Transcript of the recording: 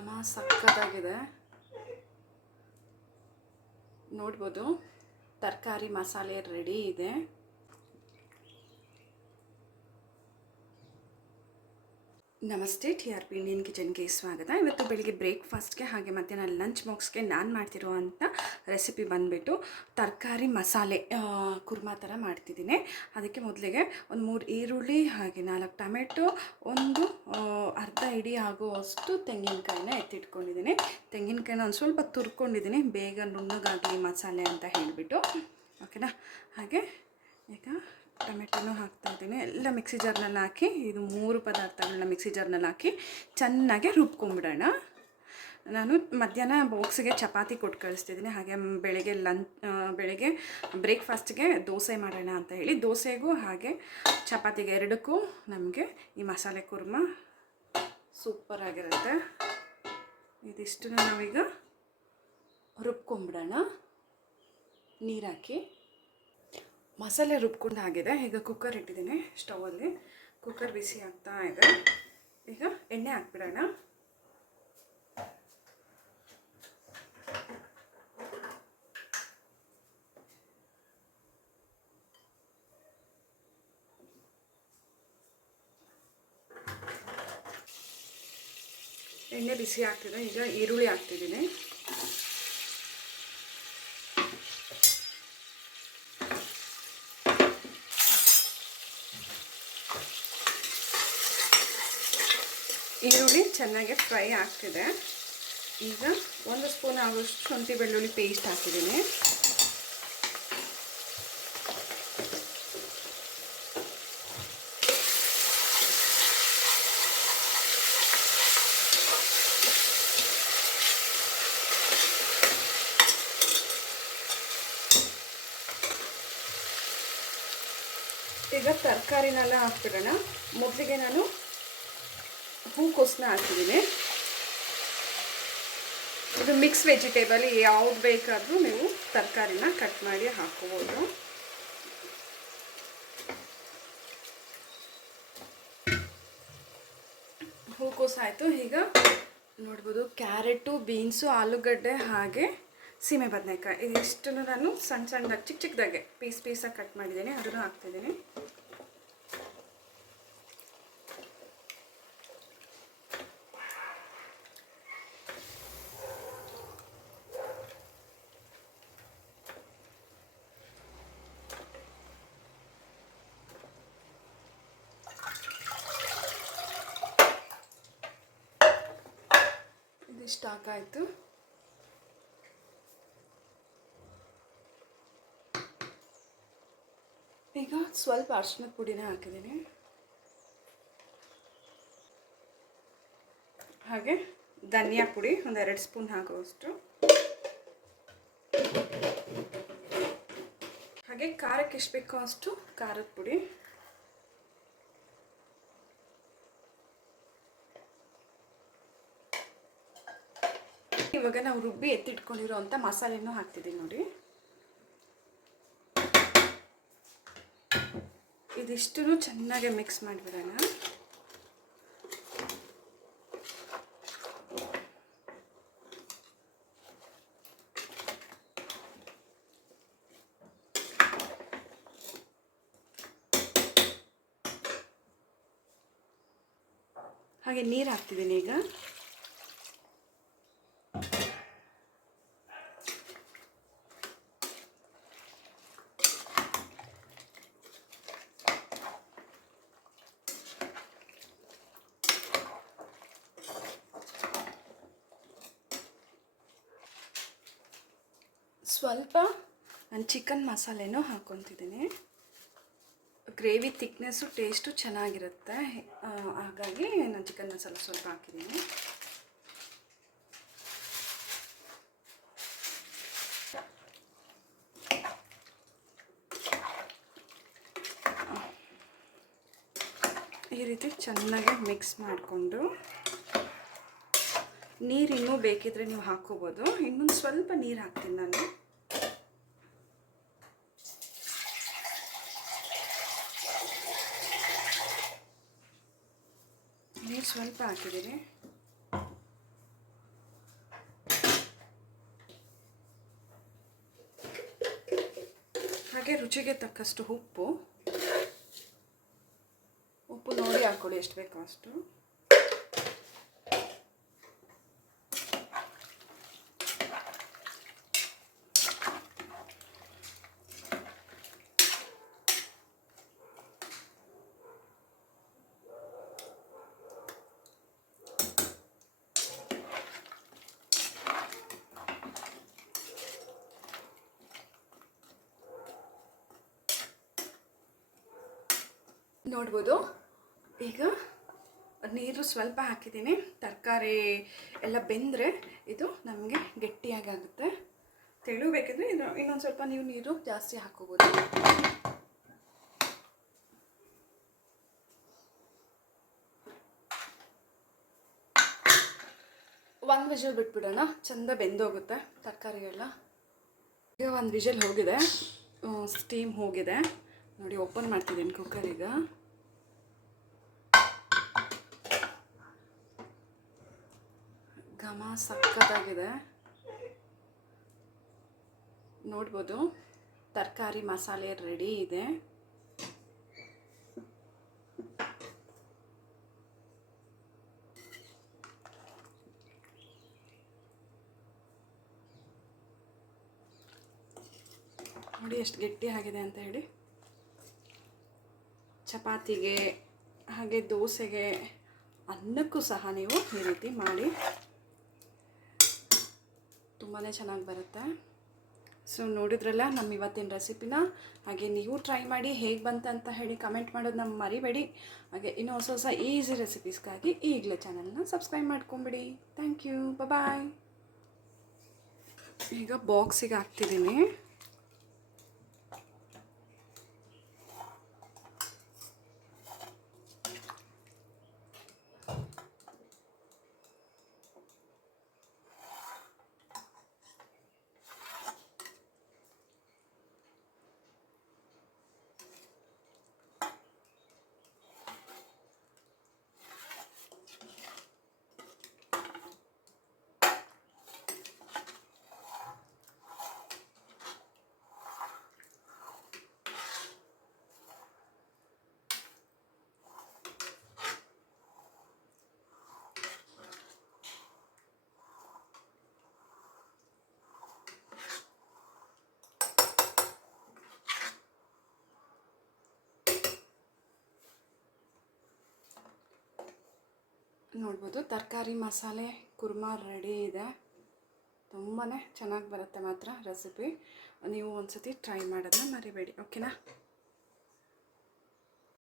ಘಮ ಸಕ್ಕತ್ತಾಗಿದೆ. ನೋಡ್ಬೋದು ತರಕಾರಿ ಮಸಾಲೆ ರೆಡಿ ಇದೆ. ನಮಸ್ತೆ, TRP ಇಂಡಿಯನ್ ಕಿಚನ್ಗೆ ಸ್ವಾಗತ. ಇವತ್ತು ಬೆಳಿಗ್ಗೆ ಬ್ರೇಕ್ಫಾಸ್ಟ್ಗೆ ಹಾಗೆ ಮಧ್ಯಾಹ್ನ ಲಂಚ್ ಬಾಕ್ಸ್ಗೆ ನಾನು ಮಾಡ್ತಿರುವಂಥ ರೆಸಿಪಿ ಬಂದುಬಿಟ್ಟು ತರಕಾರಿ ಮಸಾಲೆ ಕುರ್ಮಾ ಥರ ಮಾಡ್ತಿದ್ದೀನಿ. ಅದಕ್ಕೆ ಮೊದಲಿಗೆ ಒಂದು 3 ಈರುಳ್ಳಿ ಹಾಗೆ 4 ಟೊಮೆಟೊ, ಒಂದು ಅರ್ಧ ಇಡೀ ಆಗುವಷ್ಟು ತೆಂಗಿನಕಾಯಿನ ಎತ್ತಿಟ್ಕೊಂಡಿದ್ದೀನಿ. ತೆಂಗಿನಕಾಯಿನ ಒಂದು ಸ್ವಲ್ಪ ತುರ್ಕೊಂಡಿದ್ದೀನಿ, ಬೇಗ ನುಣ್ಣಗಾಗಲಿ ಮಸಾಲೆ ಅಂತ ಹೇಳಿಬಿಟ್ಟು. ಓಕೆನಾ. ಹಾಗೆ ಈಗ ಟೊಮೆಟೊನೂ ಹಾಕ್ತಾಯಿದ್ದೀನಿ. ಎಲ್ಲ ಮಿಕ್ಸಿ ಜಾರ್ನಲ್ಲಿ ಹಾಕಿ, ಇದು 3 ಪದಾರ್ಥಗಳನ್ನ ಮಿಕ್ಸಿ ಜಾರ್ನಲ್ಲಿ ಹಾಕಿ ಚೆನ್ನಾಗಿ ರುಬ್ಕೊಂಬಿಡೋಣ. ನಾನು ಮಧ್ಯಾಹ್ನ ಬಾಕ್ಸಿಗೆ ಚಪಾತಿ ಕೊಟ್ಟು ಕಳಿಸ್ತಿದ್ದೀನಿ. ಹಾಗೆ ಬೆಳಗ್ಗೆ ಬ್ರೇಕ್ಫಾಸ್ಟ್ಗೆ ದೋಸೆ ಮಾಡೋಣ ಅಂತ ಹೇಳಿ, ದೋಸೆಗೂ ಹಾಗೆ ಚಪಾತಿಗೆ ಎರಡಕ್ಕೂ ನಮಗೆ ಈ ಮಸಾಲೆ ಕುರ್ಮಾ ಸೂಪರಾಗಿರುತ್ತೆ. ಇದಿಷ್ಟನ್ನು ನಾವೀಗ ರುಬ್ಕೊಂಬಿಡೋಣ. ನೀರು ಹಾಕಿ ಮಸಾಲೆ ರುಬ್ಕೊಂಡು ಆಗಿದೆ. ಈಗ ಕುಕ್ಕರ್ ಇಟ್ಟಿದ್ದೀನಿ ಸ್ಟವಲ್ಲಿ. ಕುಕ್ಕರ್ ಬಿಸಿ ಆಗ್ತಾ ಇದೆ. ಈಗ ಎಣ್ಣೆ ಹಾಕ್ಬಿಡೋಣ. ಎಣ್ಣೆ ಬಿಸಿ ಆಗ್ತಿದೆ. ಈಗ ಈರುಳ್ಳಿ ಹಾಕ್ತಿದ್ದೀನಿ. ಈರುಳ್ಳಿ ಚೆನ್ನಾಗಿ ಫ್ರೈ ಆಗ್ತಿದೆ. ಈಗ 1 ಸ್ಪೂನ್ ಆಗೋಷ್ಟು ಶುಂಠಿ ಬೆಳ್ಳುಳ್ಳಿ ಪೇಸ್ಟ್ ಹಾಕಿದ್ದೀನಿ. ಈಗ ತರಕಾರಿನೆಲ್ಲ ಹಾಕ್ಬಿಡೋಣ. ಮೊದಲಿಗೆ ನಾನು ಹೂಕೋಸನ್ನ ಹಾಕಿದ್ದೀನಿ. ಇದು ಮಿಕ್ಸ್ ವೆಜಿಟೇಬಲ್, ಯಾವ್ದು ಬೇಕಾದರೂ ನೀವು ತರಕಾರಿನ ಕಟ್ ಮಾಡಿ ಹಾಕೋಬೋದು. ಹೂಕೋಸು ಆಯಿತು. ಈಗ ನೋಡ್ಬೋದು ಕ್ಯಾರೆಟು, ಬೀನ್ಸು, ಆಲೂಗಡ್ಡೆ ಹಾಗೆ ಸೀಮೆ ಬದನೆಕಾಯಿ ಇದಿಷ್ಟನ್ನು ನಾನು ಸಣ್ಣದಾಗಿ ಚಿಕ್ಕದಾಗೆ ಪೀಸಾಗಿ ಕಟ್ ಮಾಡಿದ್ದೀನಿ. ಅದನ್ನು ಹಾಕ್ತಿದ್ದೀನಿ. ಇದಿಷ್ಟು ಹಾಕಾಯಿತು. ಈಗ ಸ್ವಲ್ಪ ಅರಿಶಿಣದ ಪುಡಿನ ಹಾಕಿದ್ದೀನಿ. ಹಾಗೆ ಧನಿಯಾ ಪುಡಿ ಒಂದು 2 ಸ್ಪೂನ್ ಹಾಕುವಷ್ಟು. ಹಾಗೆ ಖಾರಕ್ಕೆ ಎಷ್ಟು ಬೇಕೋ ಅಷ್ಟು ಖಾರದ ಪುಡಿ. ಇವಾಗ ನಾವು ರುಬ್ಬಿ ಎತ್ತಿಟ್ಕೊಂಡಿರೋಂಥ ಮಸಾಲೆನೂ ಹಾಕ್ತಿದ್ದೀವಿ ನೋಡಿ. ಇದಿಷ್ಟನ್ನು ಚೆನ್ನಾಗಿ ಮಿಕ್ಸ್ ಮಾಡಿಬಿಡೋಣ. ಹಾಗೆ ನೀರು ಹಾಕ್ತಿದ್ದೀನಿ. ಈಗ ಸ್ವಲ್ಪ ನಾನು ಚಿಕನ್ ಮಸಾಲೆನೂ ಹಾಕ್ಕೊತಿದ್ದೀನಿ. ಗ್ರೇವಿ ಥಿಕ್ನೆಸ್ಸು ಟೇಸ್ಟು ಚೆನ್ನಾಗಿರುತ್ತೆ. ಹಾಗಾಗಿ ನಾನು ಚಿಕನ್ ಮಸಾಲೆ ಸ್ವಲ್ಪ ಹಾಕಿದ್ದೀನಿ. ಈ ರೀತಿ ಚೆನ್ನಾಗಿ ಮಿಕ್ಸ್ ಮಾಡಿಕೊಂಡು, ನೀರು ಇನ್ನೂ ಬೇಕಿದ್ರೆ ನೀವು ಹಾಕ್ಕೋಬೋದು. ಇನ್ನೊಂದು ಸ್ವಲ್ಪ ನೀರು ಹಾಕ್ತೀನಿ ನಾನು. ನೀರು ಸ್ವಲ್ಪ ಹಾಕಿದ್ದೀನಿ. ರುಚಿಗೆ ತಕ್ಕಷ್ಟು ಉಪ್ಪು ನೋಡಿ ಹಾಕ್ಕೊಳ್ಳಿ, ಎಷ್ಟು ಬೇಕೋ ಅಷ್ಟು. ನೋಡ್ಬೋದು, ಈಗ ನೀರು ಸ್ವಲ್ಪ ಹಾಕಿದ್ದೀನಿ. ತರಕಾರಿ ಎಲ್ಲ ಬೆಂದರೆ ಇದು ನಮಗೆ ಗಟ್ಟಿಯಾಗುತ್ತೆ. ತೆಳು ಬೇಕಿದ್ರೆ ಇದು ಇನ್ನೊಂದು ಸ್ವಲ್ಪ ನೀವು ನೀರು ಜಾಸ್ತಿ ಹಾಕೋಬೋದು. ಒಂದು ವಿಷಲ್ ಬಿಟ್ಬಿಡೋಣ, ಚೆಂದ ಬೆಂದೋಗುತ್ತೆ ತರಕಾರಿ ಎಲ್ಲ. ಈಗ ಒಂದು ವಿಷಲ್ ಹೋಗಿದೆ, ಸ್ಟೀಮ್ ಹೋಗಿದೆ ನೋಡಿ. ಓಪನ್ ಮಾಡ್ತಿದ್ದೀನಿ ಕುಕ್ಕರ್. ಈಗ ಘಮ ಸಕ್ಕತ್ತಾಗಿದೆ, ನೋಡ್ಬೋದು. ತರಕಾರಿ ಮಸಾಲೆ ರೆಡಿ ಇದೆ. ನೋಡಿ ಎಷ್ಟು ಗಟ್ಟಿ ಆಗಿದೆ ಅಂತ ಹೇಳಿ. ಚಪಾತಿಗೆ ಹಾಗೆ ದೋಸೆಗೆ ಅನ್ನಕ್ಕೂ ಸಹ ನೀವು ಈ ರೀತಿ ಮಾಡಿ ತುಂಬಾ ಚೆನ್ನಾಗಿ ಬರುತ್ತೆ. ಸೊ ನೋಡಿದ್ರಲ್ಲ ನಮ್ಮ ಇವತ್ತಿನ ರೆಸಿಪಿನ. ಹಾಗೆ ನೀವು ಟ್ರೈ ಮಾಡಿ, ಹೇಗೆ ಬಂತಂತ ಹೇಳಿ ಕಮೆಂಟ್ ಮಾಡೋದು ನಮ್ಮ ಮರಿಬೇಡಿ. ಹಾಗೆ ಇನ್ನೂ ಹೊಸ ಈಸಿ ರೆಸಿಪೀಸ್ಗಾಗಿ ಈಗಲೇ ಚಾನಲ್ನ ಸಬ್ಸ್ಕ್ರೈಬ್ ಮಾಡ್ಕೊಂಬಿಡಿ. ಥ್ಯಾಂಕ್ ಯು, ಬಾಯ್. ಈಗ ಬಾಕ್ಸಿಗೆ ಹಾಕ್ತಿದ್ದೀನಿ. ನೋಡ್ಬೋದು, ತರಕಾರಿ ಮಸಾಲೆ ಕುರ್ಮಾ ರೆಡಿ ಇದೆ. ತುಂಬಾ ಚೆನ್ನಾಗಿ ಬರುತ್ತೆ ಮಾತ್ರ ರೆಸಿಪಿ. ನೀವು ಒಂದು ಸತಿ ಟ್ರೈ ಮಾಡೋದನ್ನ ಮರಿಬೇಡಿ, ಓಕೆನಾ?